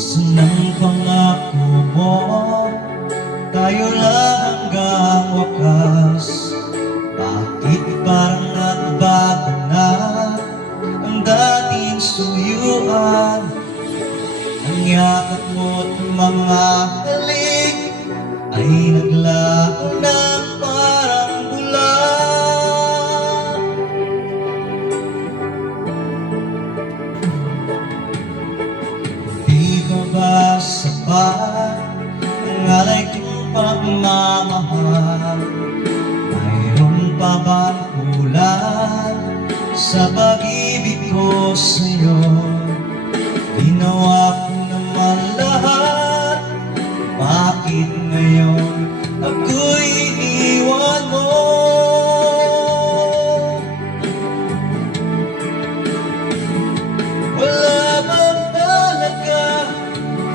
Asan ang pangako mo? Tayo lang hanggang wakas. Bakit parang nagbago na ang dating suyuan? Ang yakap mo't mga halik ay naglaho ng parang bulan. Di ba ba sapat ang alay kong pagmamahal? Mayroon pa bang kulang sa pag-ibig ko sa'yo? Ginawa ko naman lahat, bakit ngayon ako'y iniwan mo? Wala bang talaga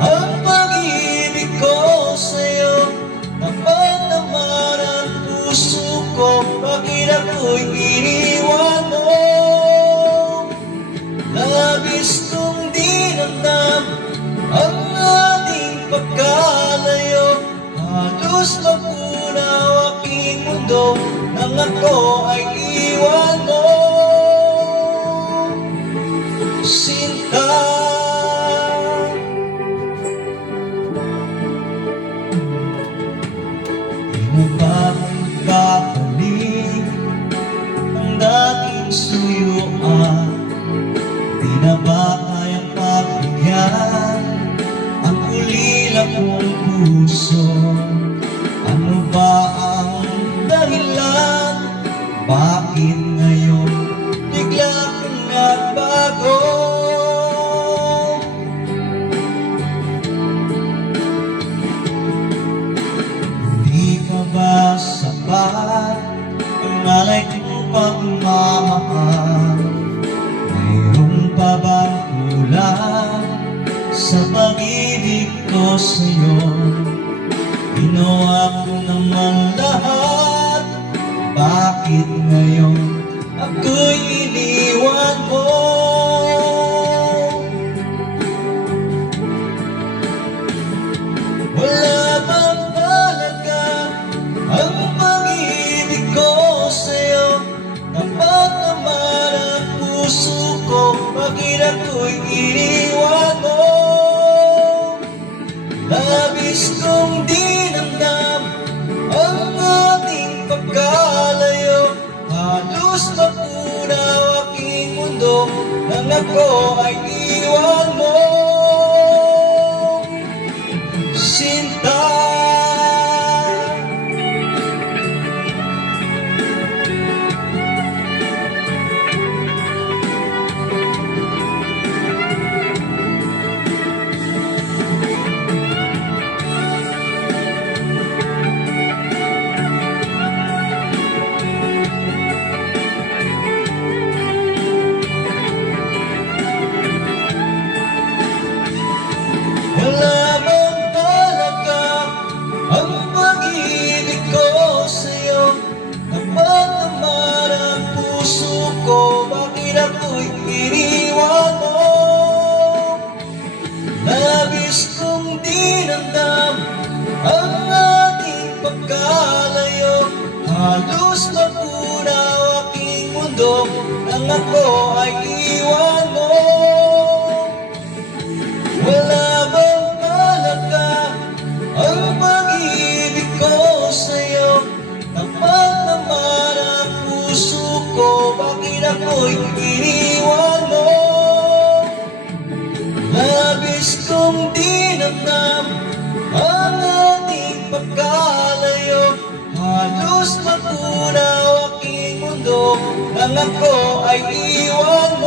ang pag-ibig ko sa'yo? Tapat naman ang puso ko, bakit ako'y iniwan mo? Labis kong dinamdam ang ating pagkalayo. Halos mapunaw aking mundo nang ako ay iwan mo, Sinta. Di mo ba magkakaling ang dating suyuan? Di na ba kayang pagbigyan ang ulila kong puso? Ano ba ang dahilan? Bakit ngayon bigla kang nagbago? Di ka ba sapat ang alay kong pagmamahal? Mayroon pa bang kulang sa pag-ibig ko sa'yo? Ginawa ko naman lahat, bakit ngayon ako'y iniwan mo? Wala bang talaga ang pag-ibig ko sa'yo? Tapat naman ang puso ko, bakit ako'y iniwan mo? Labis kong dinamdam ang ating pagkalayo. Halos mapunaw aking mundo nang ako ay iwan mo, Sinta. Wala bang talaga ang pag-ibig ko sa'yo? Tapat naman ang puso ko, bakit ako'y iniwan mo? Labis kong dinamdam ang ating pagkalayo. Halos mapunaw aking mundo nang ako ay iwan mo. Wala bang talaga ang pag-ibig ko sa'yo? Tapat naman ang puso ko, bakit ako'y iniwan mo? Labis kong dinamdam ang ating pagkalayo. Halos mapunaw aking mundo nang ako ay iwan mo.